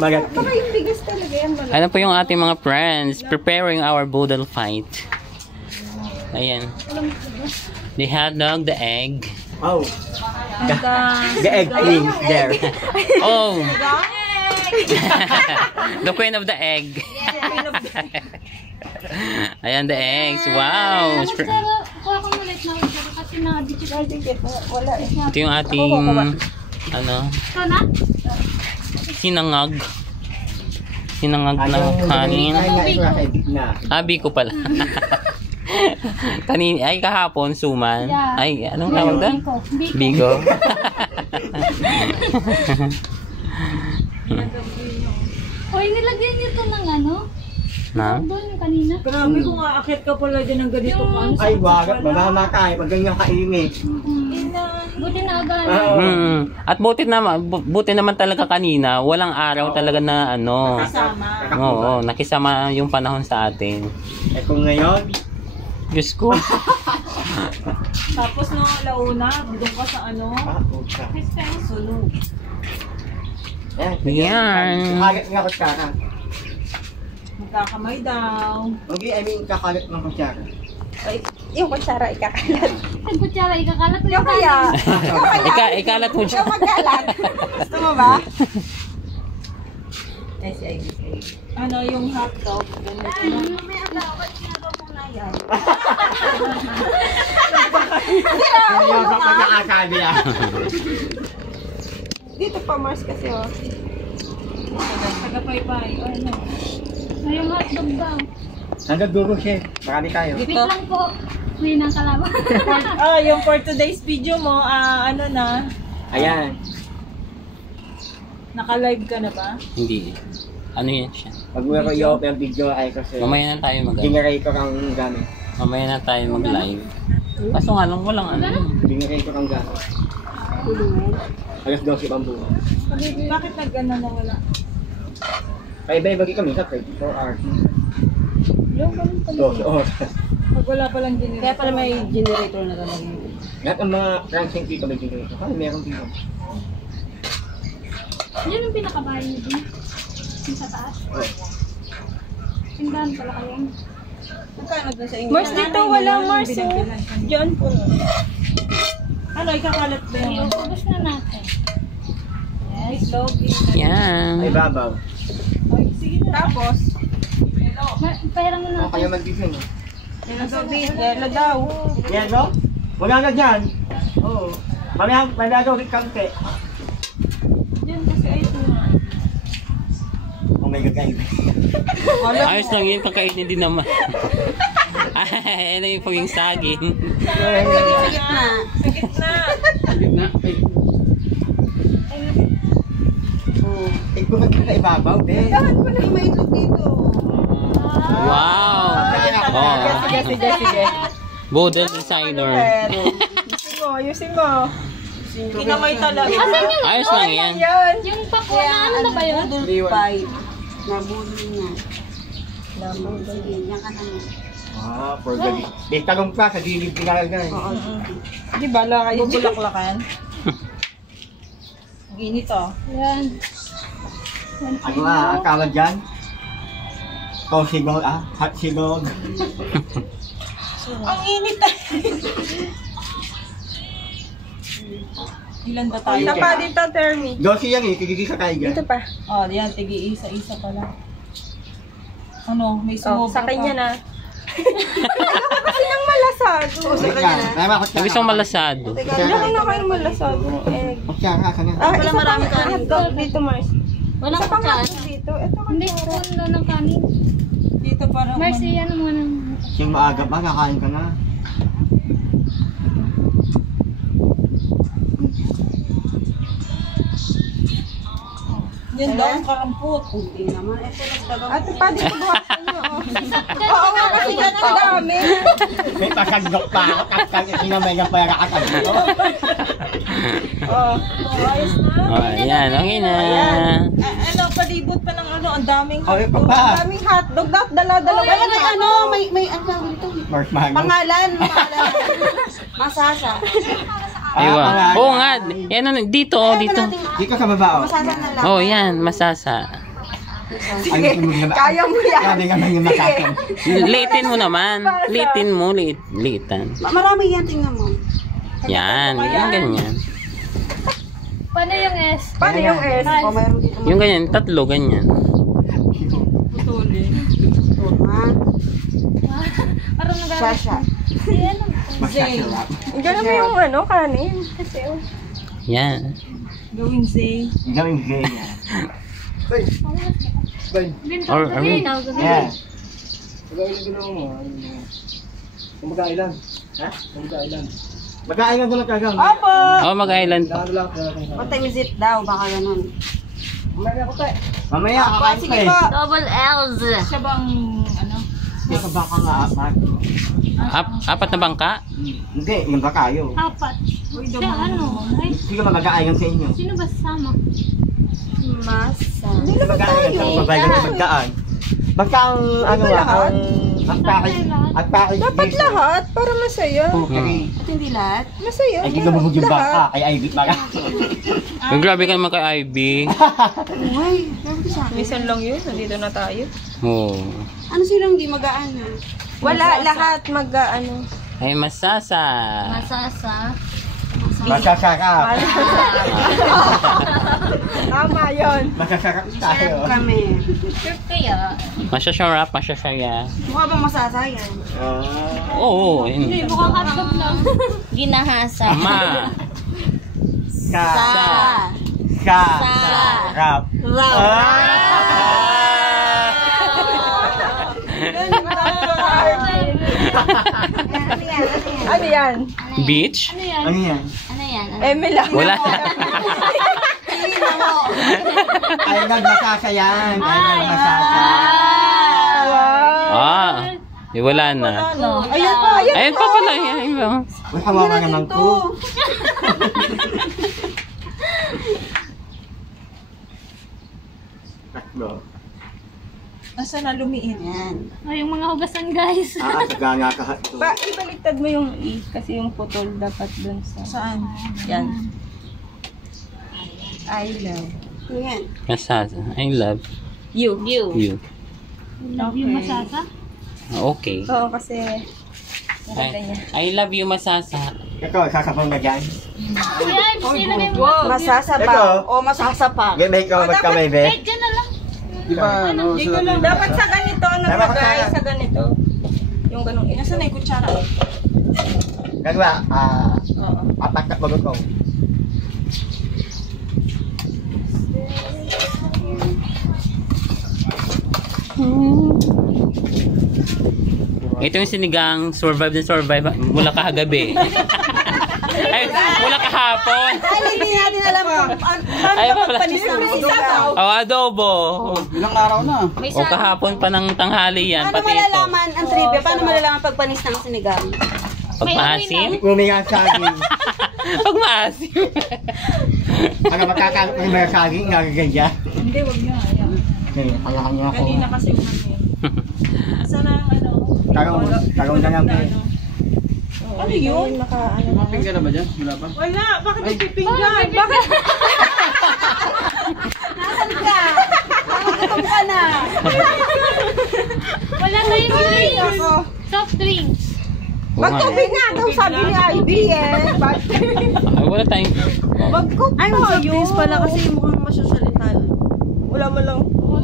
Bagat. Baka yung bigas talaga yan. Ano po yung ating mga friends preparing our boodle fight. Ayan. The hot dog, the egg. Oh. The egg queen there. Oh. The queen of the egg. Ayan, the eggs. Wow. Ito yung ating ano? Sinangag. Sinangag na kanin. Abi ko pala. Kanin ay kahapon suman. Ay anong tawag doon? Bigo. Hoy, nilagyan niyo to ng ano? Na? Doon yung kanina. Grabe kung aakit ka pala dyan ng ganito ka. Ay, bagat. Mamamakain. Pag ganyan kaingit. Buti na agad. At buti naman talaga kanina, walang araw talaga na ano. Kasama. Oo, nakisama yung panahon sa atin. Eh kung ngayon, Diyos ko. Tapos no, launa, doon ka sa ano? Sunog. Yan. Kakagat nga kutsara. Magkakamay daw. Okay, I mean, kakagat ng kutsara. Ay, yung kutsara ikakalat. Ang kutsara, ikakalat Yung kaya. Ikalat mo siya. Yung magkalat. Gusto mo ba? Ano yung hotdog? Ganito na. May agawat na daw muna yan. Kaya ka pa nakakabi ah. Dito pa Mars kasi oh. Taga-paypay. Ano? Ay, yung hotdog daw. Hanggang dugo siya. Marami tayo. Wait lang po. May nang kalaban. Yung for today's video mo, ano na, Ayan. naka-live ka na ba? Hindi. Ano yan siya? Pag mo ko i-open video ay kasi Mamaya na tayo generator ang gamit. Mamaya na tayo mag-live. Kaso nga lang walang ano. Generator ang gamit. Alas 12 pang buwan. Bakit nag-ano na wala? Kaiba-ibagi kami sa 24 hours. Yung ganun pala. 12 oras. Pag wala palang generator. Kaya pala may generator na talaga. Lahat ng mga transient dito may generator. Kaya meron dito. Yan ang pinakabahay niyo dun. Yung sa taas. Tindahan pala kayo. Magkano dun sa inyo? Mars, dito walang Mars, oh. Diyan po. Ano, ikakalat ba yung Iubos na natin. yes, dog? Yan. Ay babaw. Sige na. Tapos, Pera mo O natin. kaya mag-defend eh. yelo daw. Yan no? Wala na dyan. Oo. May nagawin kante. Diyan kasi ay ito nga. Oh my God guys. Ayos lang yun, kakainin din naman. Ay, ano yung paging saging. Sa gitna. Sa gitna. Gitna. Tigbuhan ka sa ibabaw, be. Dahan ko na may itlog dito. Wow! Oh, Sige. Boodle designer. Ayusin mo. Kinamay talaga. Asan yung, Ayos lang yan. Yan. yung pakwa na ano na ba yun? Nabudol niya. Sige, yan ka na nga. Ah, for gali. Di tagong pa sa dilib pinalaga eh. Di ba lang kayo bulaklakan? Ginit oh. Yan. Ano ang tawag dyan? Sigog hot sigog. Ang init Ilan ba tayo? Isa pa dito, Termi. Dosi yan eh, kikikisa tayo dyan. Ito pa. Oh, yan. Tigi isa pala. Ano, may sumobra Sa kanya na. Kasi nang malasado. Wait lang, tama ko Ang gusto malasado. Hindi ako na kayo malasado. Siya nga, sana. Wala marami kanin. Dito, Mars. Walang kutsara. Dito. Ito ka. Hindi, puno ng kanin. Dito parang Mercy, yan mo ng... Siyang maaga pa, kakain ka na. Yan daw ang karampot. Hindi naman. Ito, nagdagang. Ate pa, dito buhasan nyo. Oo nga, kasi yan ang dami. May pasagdok pa ako, kapag sinamay ng pera ka tabi. Oh, ayos na. Oh, ayan, okay na. Ano, palibot pa ng ano, ang daming Oh, ito hotdog. pa. Ang daming hotdog. Dala-dalawa. Ay, may ang tawag ito. Marshmallow. Pangalan. Masasa. Aywa. Oo nga. Yan, ano, dito, oh, dito. Dito sa baba, oh. Masasa na lang. Oh, yan, masasa. Sige, kaya mo yan. Sabi ka nang yung makakin. Liitin mo naman. Liitin mo, liitan. Marami yan, tingnan mo. Yan, yung ganyan. Paano yung S? Paano yung S? O, mayroon dito. Yung ganyan, tatlo, ganyan. Putulin. Ha? Parang nag- Sasha. Ano? Masasarap. Gano'n mo yung ano, kanin? Kasi, Yan. Gawing Zay. Gawin gay niya. Or, I mean, Yeah. Magkailan? Ha? Magkailan? Magkain ko lang kagang. Opo! oh, mag-island pa. What time is it daw? Baka ganun. Mamaya, Opo, kakain ko sige eh. po. Double L's. Siya bang, ano? Ito baka nga apat. Apat na bangka? Hindi, yung bakayo. Apat. Uy, Siya ano? Ay, Hindi ko mag-aayon sa inyo. sino ba sasama? Masa. Hindi na mag-aayon sa babae ng magdaan. Basta ang ano ang package. Ang package Dapat dito. lahat para masaya. Okay. At hindi lahat? Masaya. Ay, hindi ka bubog yung baka. Ay, ay, baka. Ay, grabe ka naman kay Ivy. Uy, grabe sa akin. Minsan lang yun, nandito na tayo. Oh. Ano silang di mag-aano? Wala, lahat mag-ano. Ay, masasa. Masasa. Masasarap. Tama yun. Masasarap tayo. Kami. Sure kaya. Masyasarap, masyasaya. Mukha bang masasayan? Oo, yun. Mukhang hotdog lang. Ginahasa. Ma. Sa. Sa. Sarap. Ano yan? Beach? Ano yan? Ano yan? Ano yan? Emila. Wala na. Ay, nagmasasayan. Ay, nagmasasa. Ah, wala na. Ayan pa, ayan. Ayun pa pala. Ayun pa. Uy, hawakan naman ko. Tatlo. Asa na lumiit? Yan. Ay, yung mga hugasan guys. Sagana ka ito. Ibaliktad mo yung E kasi yung putol dapat dun sa... Saan? Yan. I love. Yan. Masasa. I love You. you. Love you, masasa. Okay. Oo, kasi... I love you, masasa. Ito, sasapaw na dyan. Kuya, sino na yung Masasapa. Ito. O masasapa. Gamay ko, magkamay, be. Wait, dyan na lang. Di ba, ano, sa Dapat sa ganito, naglagay Dapat sa ganito. Yung ganong ito. Nasaan na yung kutsara? Gagawa, apat na bagot ko. Ito yung sinigang survive na survive mula kahagabi. Ay, mula kahapon. Ay, hindi natin alam kung Ay, paano pala. magpanis ng sinigang. Oh, adobo. ilang araw na. O kahapon pa ng tanghali yan, Paano pati ito. malalaman ang trivia? Paano malalaman pagpanis ng sinigang? Pagmaasim? Uminga ang saging. Pagmaasim. Ano, magkakalap ko yung mga saging, nagagandya. Hindi, wag niya. Ayan. Kanya ako. Kanina kasi yung ano yun. Saan na ano? Tarong na lang, be. Ano yun? Maping ka na ba dyan? Wala ba? Wala, bakit nagpipinggan? Bakit? Nasaan ka? Nakakatom ka na. Wala tayong drinks. Soft drinks. Magtubig nga daw sabi ni Ivy eh. Ay, wala tayong... Mag-cook Ay, tayo. mag-soft pala kasi mukhang masyasalita. Wala mo lang.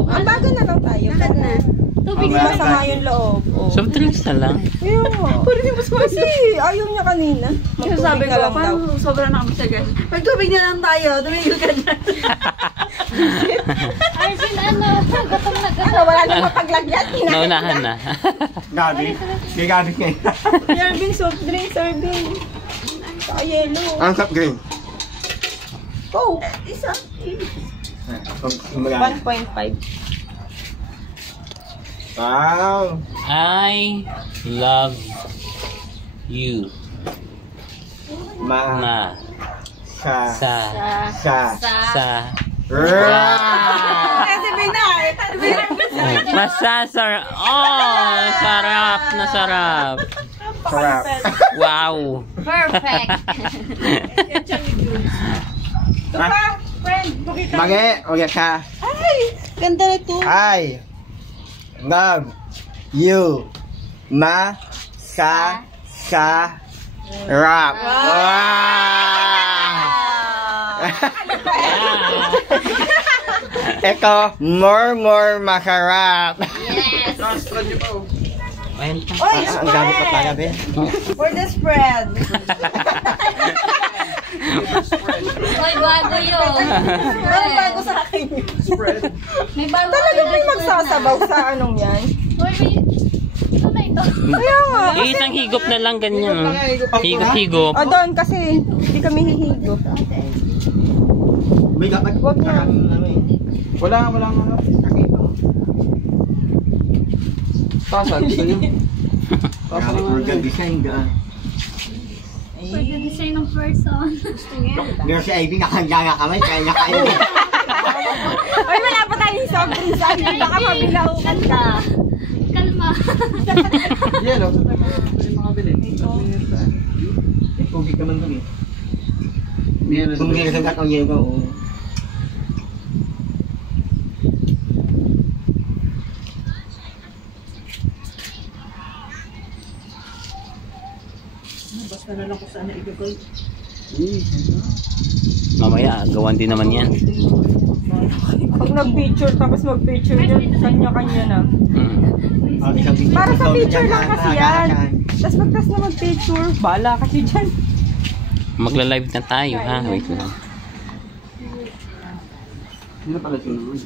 Ang bago na lang tayo. Bakit na? Tubig Oh, masama yung loob. Oh. Soft drinks na lang. Ayun mo. Kasi ayaw niya kanina. Sabi Magtubig ko, na lang daw. parang sobra na kami sa gas. Magtubig na lang tayo. Tumigil ka dyan. Arvin, ano? Gutom na Ano, gutom. wala nang mapaglagyan. Naunahan na. Gabi. May gabi ngayon. Arvin, soft drinks, Arvin. Saka yellow. Ang soft green. Oh, Isa. 1.5. Wow. I love you. Ma. Sa. Sa. Sa. Kasi Binay. Masasarap. Oh, sarap na sarap. Sarap. Wow. Perfect. Mage, huwag ka. Ganda na ito. I love you. Masarap. Ito, more masarap. Spread niyo pa oh. Ayun pa. Oy, Ang dami pa pala, be. For the spread. Uy, bago yun. Parang bago sa akin. Spread. May bago Talaga may magsasabaw sa anong yan? Uy, may... Ano na ito? Kaya nga. Isang higop na lang ganyan. Oh. Higop-higop. O doon kasi hindi kami hihigop. May dapat Wag na. Walang ano. Tasan, gusto niyo? Tasan lang Organ design gaan. Pwede design ng person. Meron si Ivy nakanganga kamay, kaya nakain. Ay, wala pa tayong soft drinks. Sabi ko, baka mabilaukan ka. Kalma. Yellow. Ito yung makabili. Tubig naman kami. Meron. Kung meron sa gatong yelo, oo. Basta na lang kung saan naibigay. Mamaya, gawan din naman yan. Pag nag-picture, tapos mag-picture yun, kanya-kanya na. Para sa picture lang kasi yan. Tapos pagtas na mag-picture, bala kasi dyan. Magla-live na tayo ha. Wait lang. Hindi na pala ito naman.